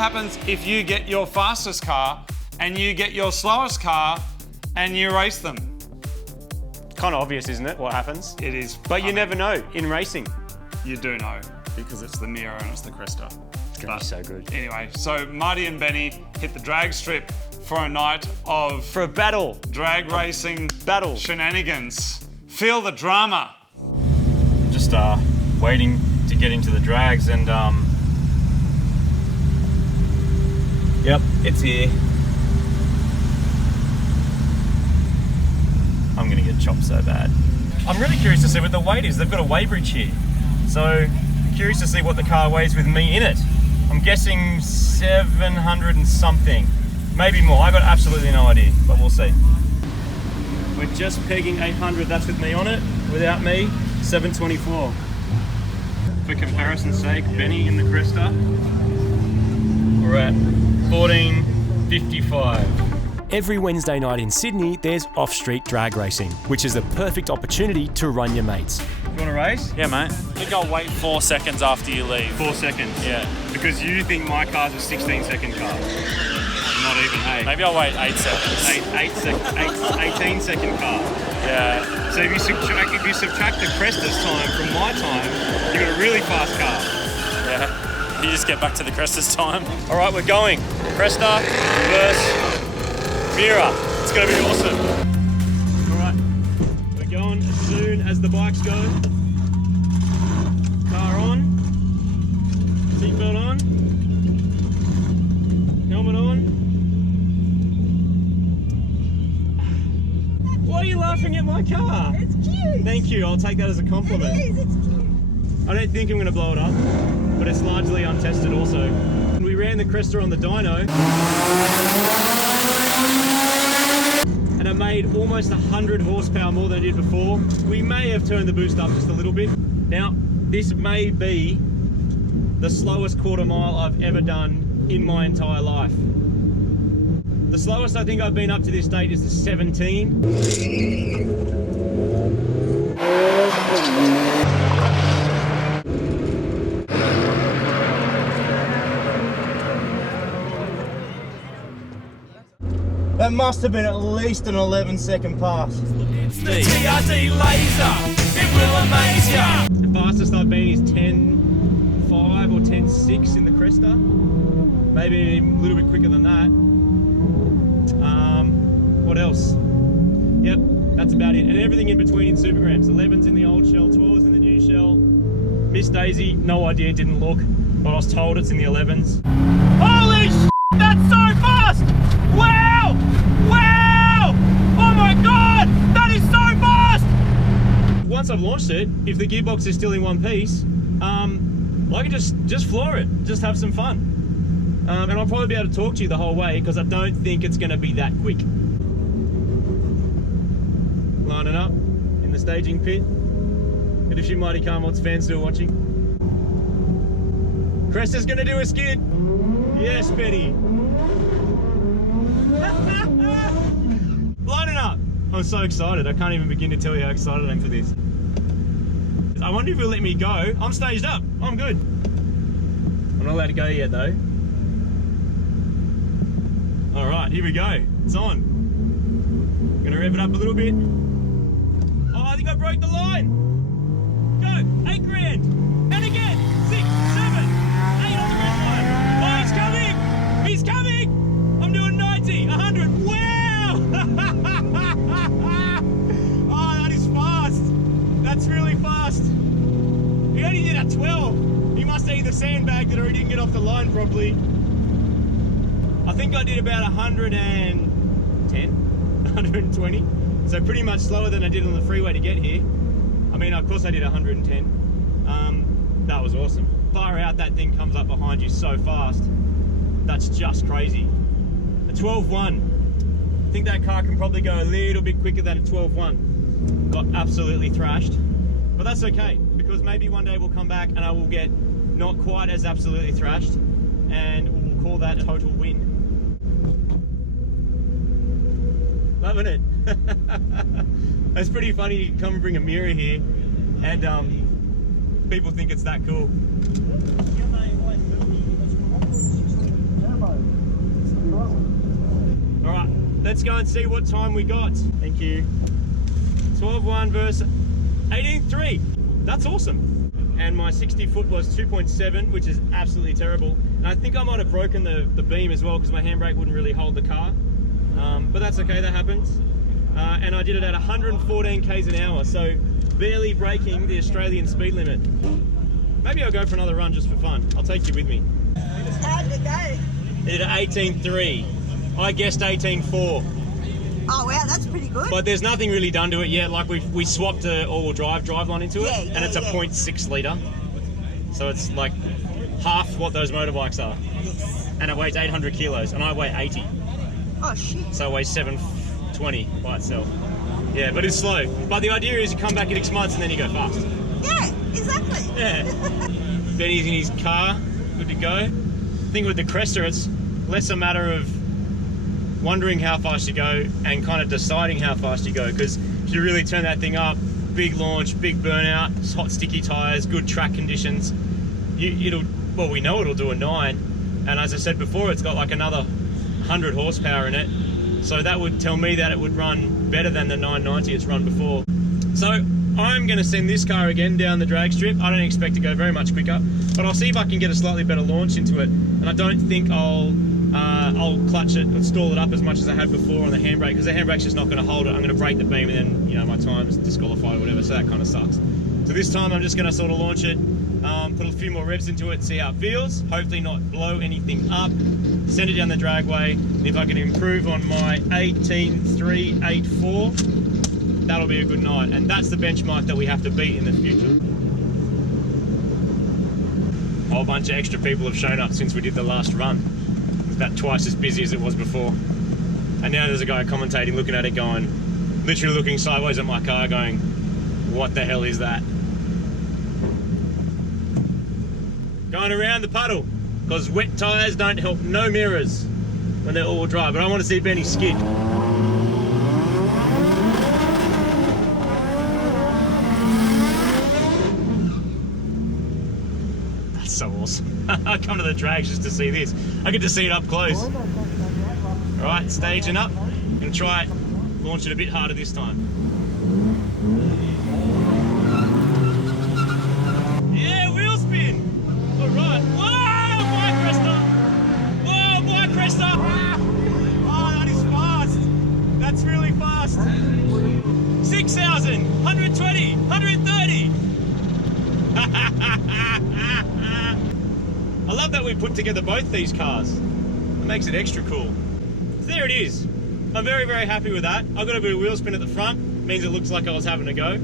happens if you get your fastest car and you get your slowest car and you race them? Kind of obvious, isn't it, what happens? It is. But you never know in racing. You do know, because it's the Mira and it's the Cresta. It's going to be so good. Anyway, so Marty and Benny hit the drag strip for a night of... For a battle. Drag racing battle. Shenanigans. Feel the drama. Just waiting to get into the drags and yep, it's here. I'm gonna get chopped so bad. I'm really curious to see what the weight is. They've got a weigh bridge here. So, curious to see what the car weighs with me in it. I'm guessing 700 and something. Maybe more, I got absolutely no idea, but we'll see. We're just pegging 800, that's with me on it. Without me, 724. For comparison's sake, Benny in the Cresta, we're at 1455. Every Wednesday night in Sydney, there's off-street drag racing, which is the perfect opportunity to run your mates. You want to race? Yeah, mate. I think I'll wait 4 seconds after you leave. 4 seconds? Yeah. Because you think my car's a 16-second car. Not even, hey. Maybe I'll wait 8 seconds. 18-second car. Yeah. So if you subtract the Cresta's time from my time, you've got a really fast car. Yeah. You just get back to the Cresta's time. All right, we're going. Cresta versus Mira. It's going to be awesome. All right, we're going as soon as the bikes go. Car on. Seatbelt on. Helmet on. Why are you laughing at my car? It's cute. Thank you, I'll take that as a compliment. It is, it's cute. I don't think I'm going to blow it up, but it's largely untested also. We ran the Cresta on the dyno, and it made almost 100 horsepower more than it did before. We may have turned the boost up just a little bit. Now, this may be the slowest quarter mile I've ever done in my entire life. The slowest I think I've been up to this date is the 17. That must have been at least an 11-second pass. It's the TRD laser, it will amaze ya. The fastest I've been is 10.5 or 10.6 in the Cresta. Maybe a little bit quicker than that. What else? Yep, that's about it. And everything in between in Supergrams. 11's in the old shell, 12's in the new shell. Miss Daisy, no idea, didn't look, but I was told it's in the 11's. Holy shit, that's so fast! Wow! Wow! Oh my god! That is so fast! Once I've launched it, if the gearbox is still in one piece, I can just floor it, just have some fun. And I'll probably be able to talk to you the whole way because I don't think it's going to be that quick. Lining up in the staging pit. Good if you Mighty Car Mods fans still watching. Cresta's going to do a skid. Yes, Benny. Lining up. I'm so excited. I can't even begin to tell you how excited I am for this. I wonder if he'll let me go. I'm staged up. I'm good. I'm not allowed to go yet though. All right, here we go. It's on. Gonna rev it up a little bit. Oh, I think I broke the line. Go, 8 grand. And again, 6, 7, 8 on the red line. Oh, he's coming. He's coming. I'm doing 90, 100. Wow. Oh, that is fast. That's really fast. He only did a 12. He must have either sandbagged it or he didn't get off the line properly. I think I did about 110, 120. So pretty much slower than I did on the freeway to get here. I mean, of course I did 110. That was awesome. Far out, that thing comes up behind you so fast. That's just crazy. A 12.1. I think that car can probably go a little bit quicker than a 12.1. Got absolutely thrashed. But that's okay, because maybe one day we'll come back and I will get not quite as absolutely thrashed, and we'll call that a total win. Loving it. It's pretty funny you can come and bring a Mira here and people think it's that cool. All right, let's go and see what time we got. Thank you. 12.1 versus 18.3. That's awesome. And my 60 foot was 2.7, which is absolutely terrible. And I think I might have broken the beam as well because my handbrake wouldn't really hold the car. But that's okay, that happens. And I did it at 114 k's an hour, so barely breaking the Australian speed limit. Maybe I'll go for another run just for fun. I'll take you with me. How did it go? I did 18.3. I guessed 18.4. Oh wow, that's pretty good. But there's nothing really done to it yet. Like we swapped a all-wheel drive line into it, Yeah, and it's a yeah. 0.6 litre. So it's like half what those motorbikes are. Yes. And it weighs 800 kilos, and I weigh 80. Oh shit. So it weighs 720 by itself. Yeah, but it's slow. But the idea is you come back in 6 months and then you go fast. Yeah, exactly. Yeah. Benny's in his car, good to go. I think with the Cresta, it's less a matter of wondering how fast you go and kind of deciding how fast you go, because if you really turn that thing up, big launch, big burnout, hot sticky tires, good track conditions, we know it'll do a 9, and as I said before, it's got like another 100 horsepower in it, so that would tell me that it would run better than the 990 it's run before. So I'm going to send this car again down the drag strip. I don't expect to go very much quicker, but I'll see if I can get a slightly better launch into it, and I don't think I'll clutch it and stall it up as much as I had before on the handbrake, because the handbrake's just not going to hold it. I'm going to break the beam and then, you know, my time's disqualified or whatever, so that kind of sucks. So this time I'm just going to sort of launch it, put a few more revs into it, see how it feels, hopefully not blow anything up, send it down the dragway, and if I can improve on my 18.384, that'll be a good night, and that's the benchmark that we have to beat in the future. A whole bunch of extra people have shown up since we did the last run. About twice as busy as it was before, and now there's a guy commentating, looking at it, going, literally looking sideways at my car, going, what the hell is that? Going around the puddle, because wet tyres don't help no mirrors when they're all dry. But I want to see Benny skid. That's so awesome. I come to the drags just to see this. I get to see it up close. All right, staging up. I'm gonna try it, launch it a bit harder this time. Yeah, wheel spin. All right. Whoa, my Cresta. Whoa, my Cresta. Oh, that is fast. That's really fast. 6,000, 120, 130. I love that we put together both these cars. It makes it extra cool. So there it is. I'm very, very happy with that. I've got a bit of wheel spin at the front. Means it looks like I was having a go.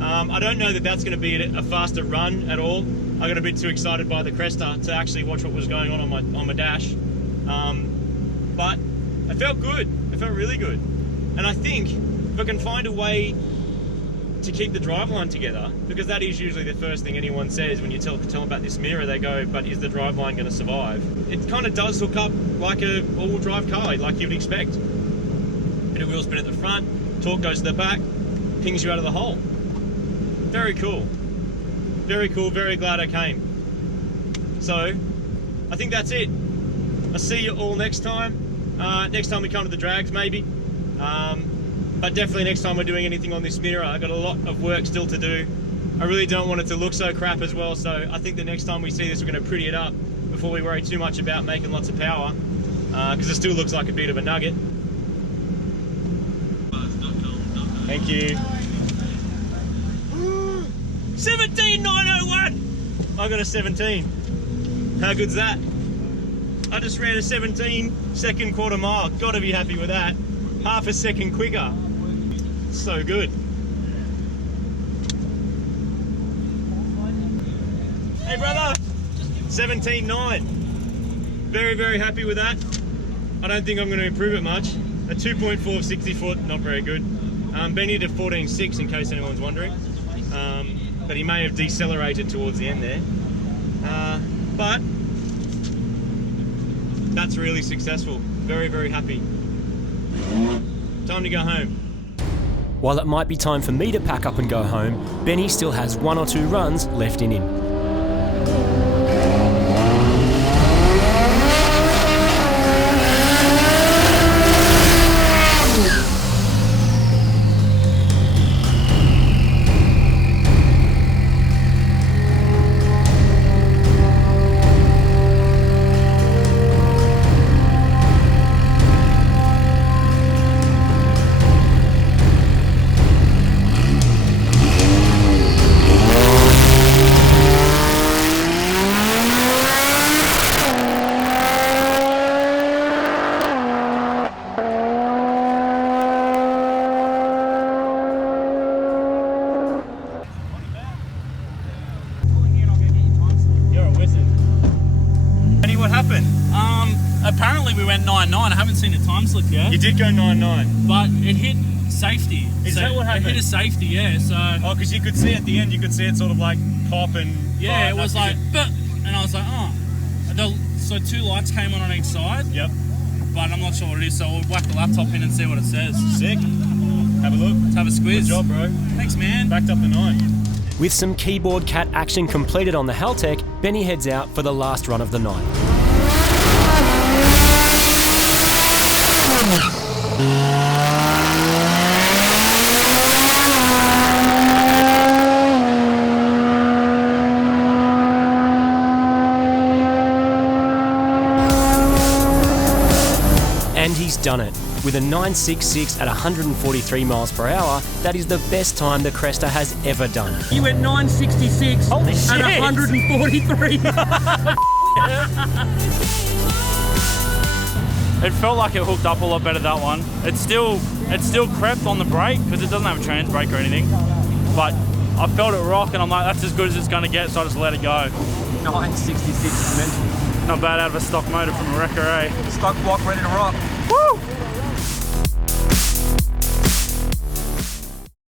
I don't know that that's going to be a faster run at all. I got a bit too excited by the Cresta to actually watch what was going on my dash. But it felt good. It felt really good. And I think if I can find a way to keep the driveline together, because that is usually the first thing anyone says when you tell them about this Mira. They go, but is the driveline going to survive? It kind of does hook up like a all-wheel drive car, like you'd expect. Bit of wheel spin at the front, torque goes to the back, pings you out of the hole. Very cool. Very cool, very glad I came. So, I think that's it. I'll see you all next time. Next time we come to the drags, maybe. But definitely next time we're doing anything on this Mira. I've got a lot of work still to do. I really don't want it to look so crap as well, so I think the next time we see this, we're going to pretty it up before we worry too much about making lots of power, because it still looks like a bit of a nugget. Thank you. 17,901! I got a 17. How good's that? I just ran a 17-second quarter mile. Gotta be happy with that. Half a second quicker. So good. Hey brother, 17.9. Very, very happy with that. I don't think I'm going to improve it much. A 2.4 of 60 foot, not very good. Benny did 14.6 in case anyone's wondering. But he may have decelerated towards the end there. But that's really successful. Very, very happy. Time to go home. While it might be time for me to pack up and go home, Benny still has 1 or 2 runs left in him. happened? Apparently we went 9.9. I haven't seen a time slip yet. You did go 9.9. But it hit safety. Is that what happened? It hit a safety, yeah. So. Oh, because you could see at the end, you could see it sort of like pop and. Yeah, it was like, and I was like, oh. So 2 lights came on each side. Yep. But I'm not sure what it is, so we'll whack the laptop in and see what it says. Sick. Have a look. Let's have a squiz. Good job, bro. Thanks, man. Backed up the 9. With some keyboard cat action completed on the Haltech, Benny heads out for the last run of the night. And he's done it. With a 9.66 at 143 miles per hour, that is the best time the Cresta has ever done. You went 9.66 shit. at 143. It felt like it hooked up a lot better, that one. It still crept on the brake because it doesn't have a trans brake or anything. But I felt it rock and I'm like, that's as good as it's going to get, so I just let it go. 966 is mental. Not bad out of a stock motor from a wrecker, eh? Stock block ready to rock. Woo!